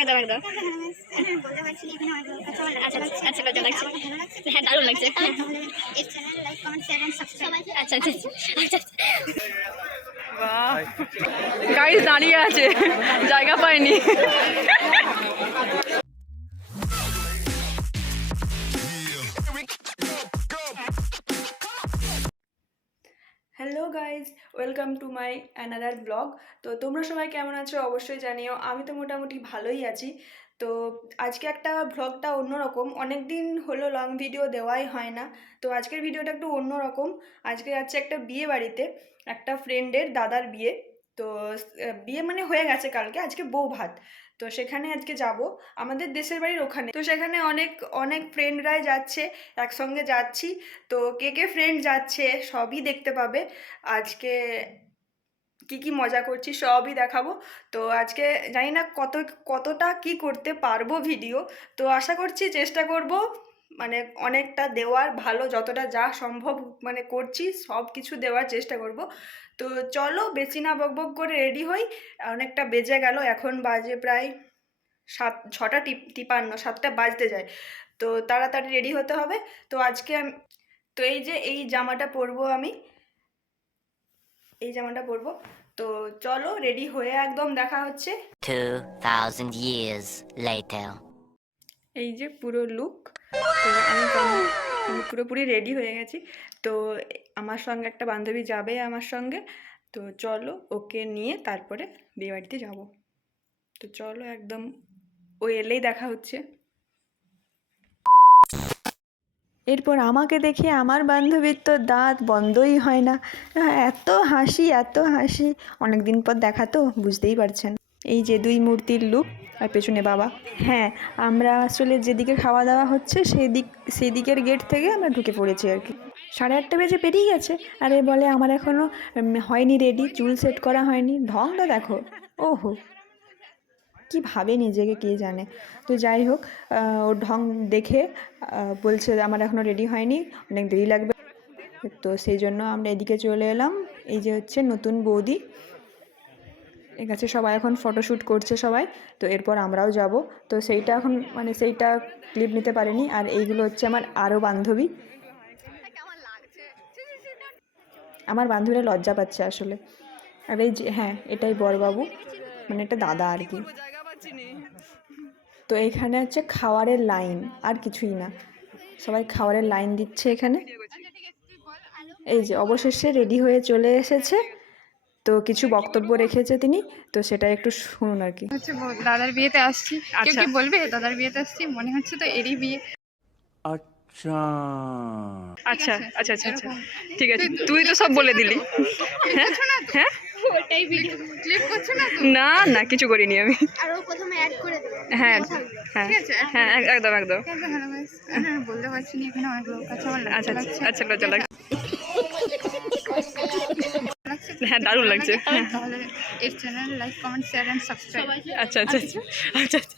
একদম একদম। আচ্ছা আচ্ছা, লজ্জা লাগছে। হ্যাঁ, দারুণ লাগছে। আচ্ছা আচ্ছা আচ্ছা। গাইস দাঁড়িয়ে আছে, জায়গা পায়নি। Hello guys, welcome to my another blog. তো তোমরা সবাই কেমন আছো অবশ্যই জানিও। আমি তো মোটামুটি ভালোই আছি। তো আজকে একটা ব্লগটা অন্যরকম, অনেক দিন হলো লং ভিডিও দেওয়াই হয় না। তো আজকের ভিডিওটা একটু অন্যরকম। আজকে যাচ্ছে একটা বিয়ে বাড়িতে, একটা ফ্রেন্ডের দাদার বিয়ে। তো বিয়ে মানে হয়ে গেছে কালকে, আজকে বউ ভাত। তো সেখানে আজকে যাব, আমাদের দেশের বাড়ির ওখানে। তো সেখানে অনেক অনেক ফ্রেন্ডরাই যাচ্ছে, একসঙ্গে যাচ্ছি। তো কে কে ফ্রেন্ড যাচ্ছে সবই দেখতে পাবে আজকে। কি কি মজা করছি সবই দেখাবো। তো আজকে জানি না কতটা কি করতে পারবো ভিডিও। তো আশা করছি চেষ্টা করব মানে অনেকটা দেওয়ার, ভালো যতটা যা সম্ভব মানে করছি সব কিছু দেওয়ার চেষ্টা করব। তো চলো বেশি না বকবক করে রেডি হই। অনেকটা বেজে গেল, এখন বাজে প্রায় 6:53, 7টা বাজতে যায়। তো তাড়াতাড়ি রেডি হতে হবে। তো আজকে তো এই যে এই জামাটা পরবো আমি, এই জামাটা পরবো। তো চলো রেডি হয়ে একদম দেখা হচ্ছে 2000 years later. এই যে পুরো লুক। তো আমি পুরোপুরি রেডি হয়ে গেছি। তো আমার সঙ্গে একটা বান্ধবী যাবে আমার সঙ্গে। তো চলো ওকে নিয়ে তারপরে বিয়েবাড়িতে যাব। তো চলো একদম ও এলেই দেখা হচ্ছে। এরপর আমাকে দেখে আমার বান্ধবীর তো দাঁত বন্ধই হয় না, এত হাসি এত হাসি। অনেক দিন পর দেখা তো বুঝতেই পারছেন। এই যে দুই মূর্তির লুক, আর পেছনে বাবা। হ্যাঁ, আমরা আসলে যেদিকে খাওয়া দাওয়া হচ্ছে সেই দিকের গেট থেকে আমরা ঢুকে পড়েছি আর কি। 8:30 বেজে পেরিয়ে গেছে, আর এ বলে আমার এখনও হয়নি রেডি, চুল সেট করা হয়নি। ঢংটা দেখো, ওহো কি ভাবে নিজেকে কে জানে। তো যাই হোক, ওর ঢং দেখে বলছে আমার এখনও রেডি হয়নি, অনেক দেরি লাগবে। তো সেই জন্য আমরা এদিকে চলে এলাম। এই যে হচ্ছে নতুন বৌদি, এর কাছে সবাই এখন ফটোশ্যুট করছে সবাই। তো এরপর আমরাও যাব। তো সেইটা এখন মানে সেইটা ক্লিপ নিতে পারিনি। আর এইগুলো হচ্ছে আমার আরও বান্ধবী। আমার বান্ধবীরা লজ্জা পাচ্ছে আসলে। আর এই যে হ্যাঁ, এটাই বড়বাবু, মানে এটা দাদা আর কি। তো এইখানে হচ্ছে খাওয়ারের লাইন, আর কিছুই না, সবাই খাওয়ারের লাইন দিচ্ছে এখানে। এই যে অবশেষে রেডি হয়ে চলে এসেছে। তো কিছু বক্তব্য রেখেছে তিনি, তো সেটা একটু শুনুন আর কি। হচ্ছে দাদার বিয়েতে আসছি। কেউ কি বলবে দাদার বিয়েতে আসছি, মনে হচ্ছে তো এরই বিয়ে। আচ্ছা আচ্ছা আচ্ছা আচ্ছা আচ্ছা, ঠিক আছে, তুই তো সব বলে দিলি। হ্যাঁ হ্যাঁ, ওটাই ভিডিও ক্লিপ করছো না তো? না না, কিছু করিনি আমি। আর ও প্রথমে অ্যাড করে দেবে। হ্যাঁ হ্যাঁ ঠিক আছে, হ্যাঁ, একদম একদম। হ্যালো গাইস, আমি বলতে পারছি না, এখানে অনেক লোক আছে, আমার আচ্ছা লজ্জা লাগছে। আচ্ছা, লজ্জা লাগছে। হ্যাঁ, দারুণ লাগছে। হ্যাঁ, তাহলে এই channel like, comment, share and subscribe. আচ্ছা আচ্ছা আচ্ছা আচ্ছা আচ্ছা।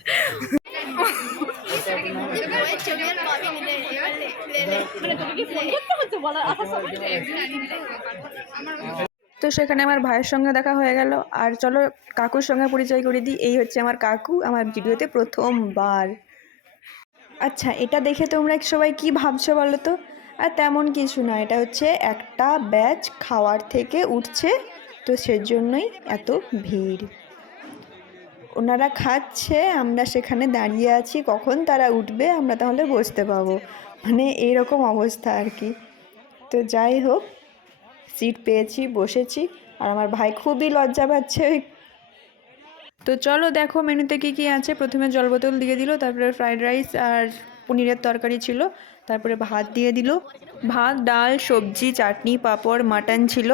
তো সেখানে আমার ভাইয়ের সঙ্গে দেখা হয়ে গেল। আর চলো কাকুর সঙ্গে পরিচয় করে দিই। এই হচ্ছে আমার কাকু, আমার ভিডিওতে প্রথমবার। আচ্ছা, এটা দেখে তোমরা সবাই কি ভাবছো বলো তো? আর তেমন কিছু না, এটা হচ্ছে একটা ব্যাচ খাওয়ার থেকে উঠছে, তো সেজন্যই এত ভিড়। ওনারা খাচ্ছে, আমরা সেখানে দাঁড়িয়ে আছি, কখন তারা উঠবে আমরা তাহলে বসতে পাবো, মানে এইরকম অবস্থা আর কি। তো যাই হোক, সিট পেয়েছি, বসেছি। আর আমার ভাই খুবই লজ্জা পাচ্ছে। তো চলো দেখো মেনুতে কি কি আছে। প্রথমে জল বোতল দিয়ে দিল, তারপরে ফ্রাইড রাইস আর পনিরের তরকারি ছিল, তারপরে ভাত দিয়ে দিল। ভাত, ডাল, সবজি, চাটনি, পাঁপড়, মাটন ছিল,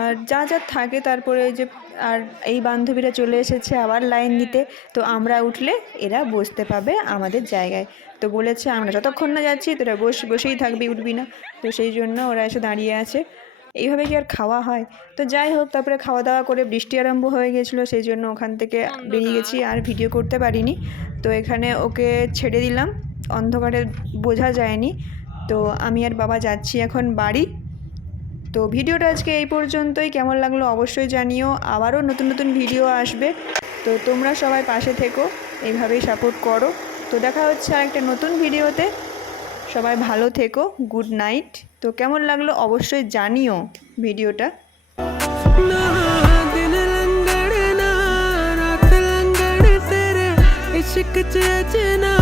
আর যা যা থাকে। তারপরে যে আর এই বান্ধবীরা চলে এসেছে আবার লাইন দিতে। তো আমরা উঠলে এরা বসতে পাবে আমাদের জায়গায়। তো বলেছে আমরা যতক্ষণ না যাচ্ছি তোরা বসেই থাকবি, উঠবি না। তো সেই জন্য ওরা এসে দাঁড়িয়ে আছে। এইভাবে কি আর খাওয়া হয়? তো যাই হোক, তারপরে খাওয়া দাওয়া করে বৃষ্টি আরম্ভ হয়ে গেছিলো, সেই জন্য ওখান থেকে বেরিয়ে গেছি, আর ভিডিও করতে পারিনি। তো এখানে ওকে ছেড়ে দিলাম, অন্ধকারে বোঝা যায়নি। তো আমি আর বাবা যাচ্ছি এখন বাড়ি। তো ভিডিওটা আজকে এই পর্যন্তই। কেমন লাগলো অবশ্যই জানিও। আবারও নতুন নতুন ভিডিও আসবে, তো তোমরা সবাই পাশে থেকো, এইভাবেই সাপোর্ট করো। তো দেখা হচ্ছে আর একটা নতুন ভিডিওতে। সবাই ভালো থেকো, গুড নাইট। তো কেমন লাগলো অবশ্যই জানিও ভিডিওটা। ना दिन लंगड़ ना रात लंगड़ तेरे इश्क च अजना